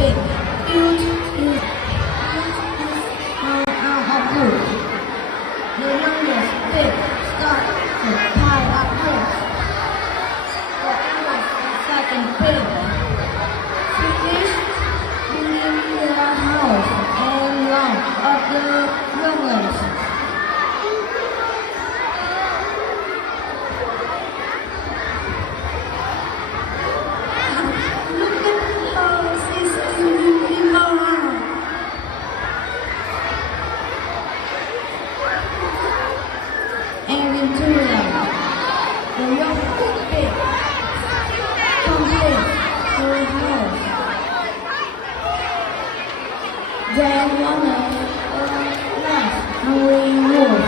big. Huge is out of wood. The youngest big start to pile up wood. The eldest is second big. Finish building their house and lawn of the youngest. And into them, the young big complete her house. Then one of the last hungry wolf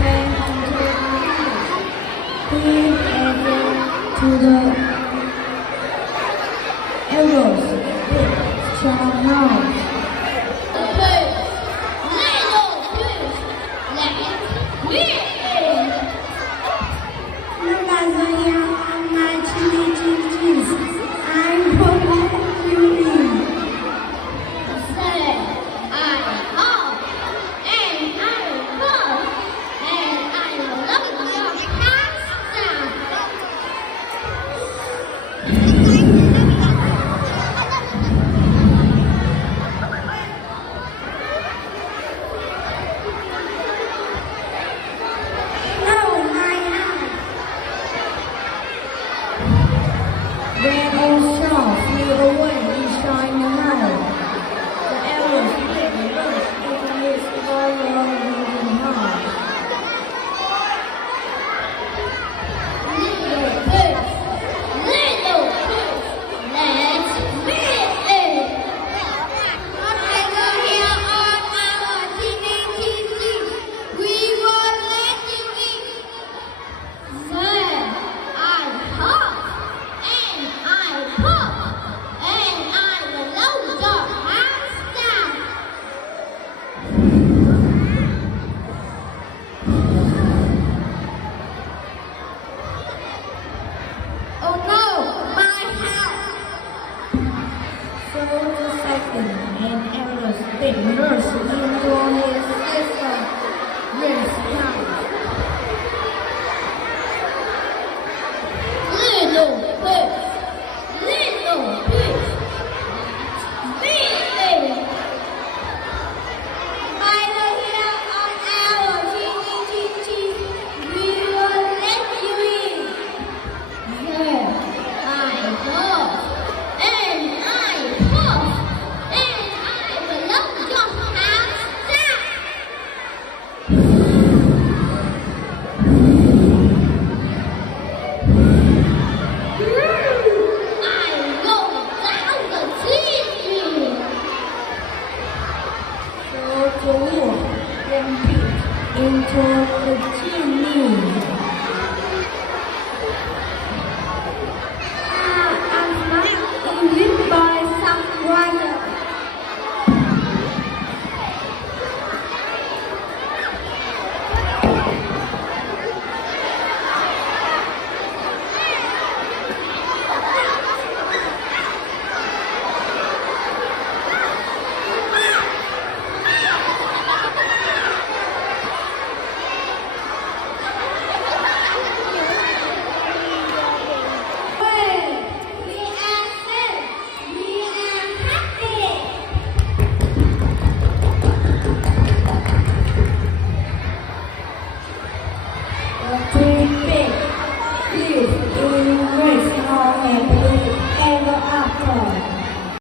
came into the village. He entered to the elders' big strong house. Then old straw flew away inside the house. The elders big burst into his royal wooden house. Little pigs, let's meet it. Over here on our TV, we were letting it. Then I hop and I pop and I load your hands down. Oh no, my house! So the second and eldest big burst into his